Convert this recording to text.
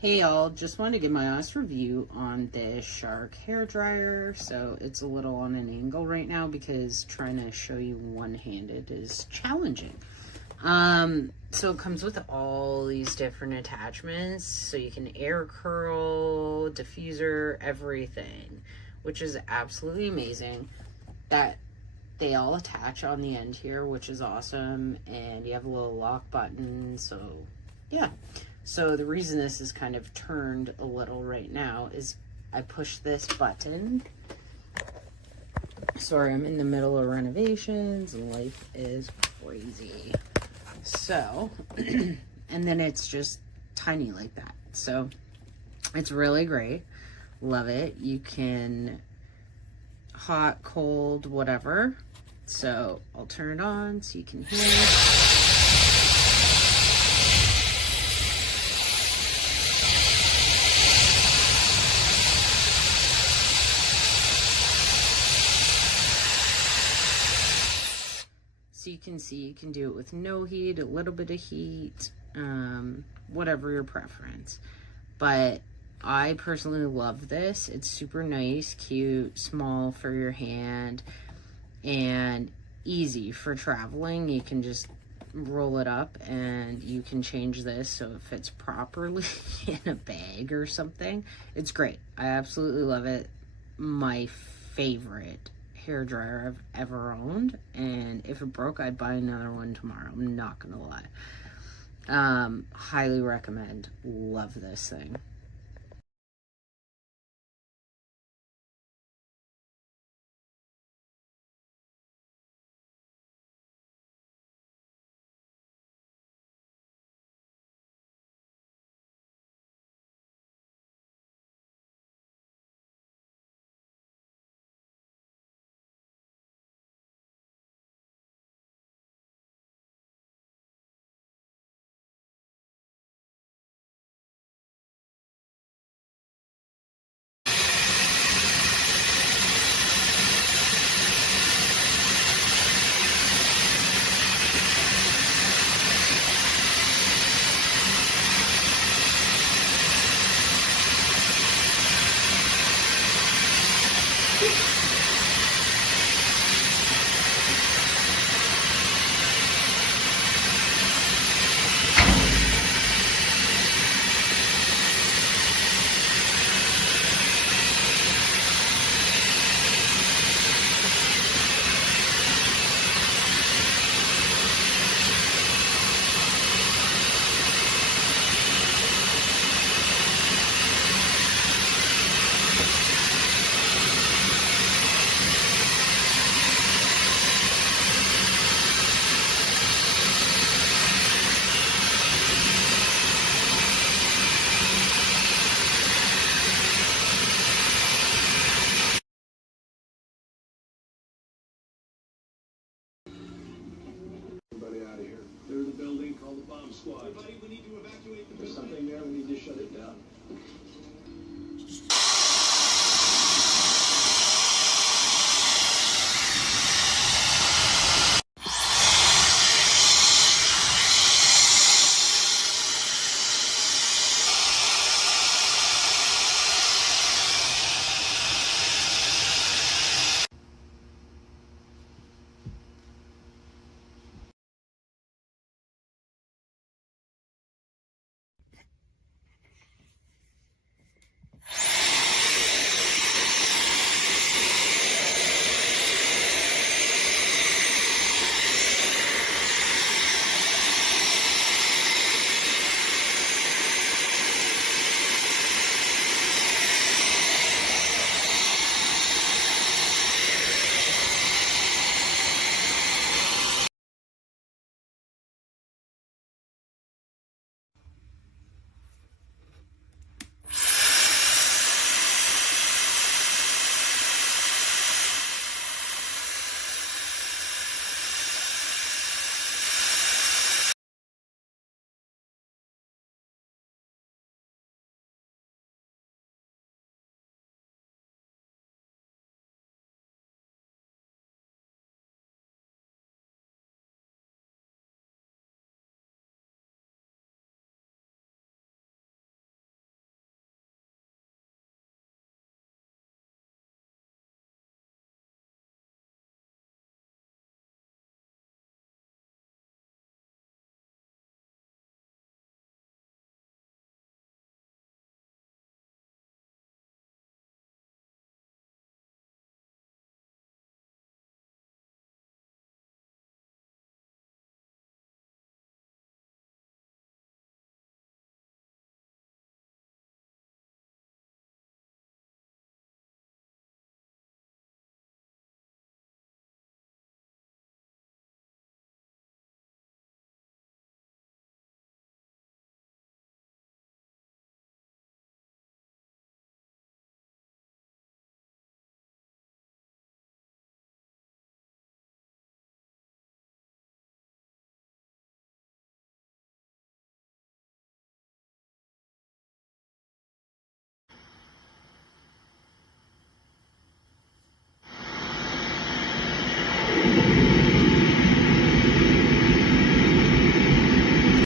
Hey y'all, just wanted to give my honest review on this Shark hair dryer. So it's a little on an angle right now because trying to show you one-handed is challenging. So it comes with all these different attachments, so you can air curl, diffuser, everything, which is absolutely amazing. That they all attach on the end here, which is awesome, and you have a little lock button, so yeah. So the reason this is kind of turned a little right now is I push this button. Sorry, I'm in the middle of renovations and life is crazy. So, and then it's just tiny like that. So it's really great. Love it. You can hot, cold, whatever. So I'll turn it on so you can hear it. So you can see, you can do it with no heat, a little bit of heat, whatever your preference. But I personally love this. It's super nice, cute, small for your hand, and easy for traveling. You can just roll it up and you can change this so it fits properly in a bag or something. It's great. I absolutely love it. My favorite hair dryer I've ever owned, and if it broke, I'd buy another one tomorrow. I'm not gonna lie. Highly recommend. Love this thing.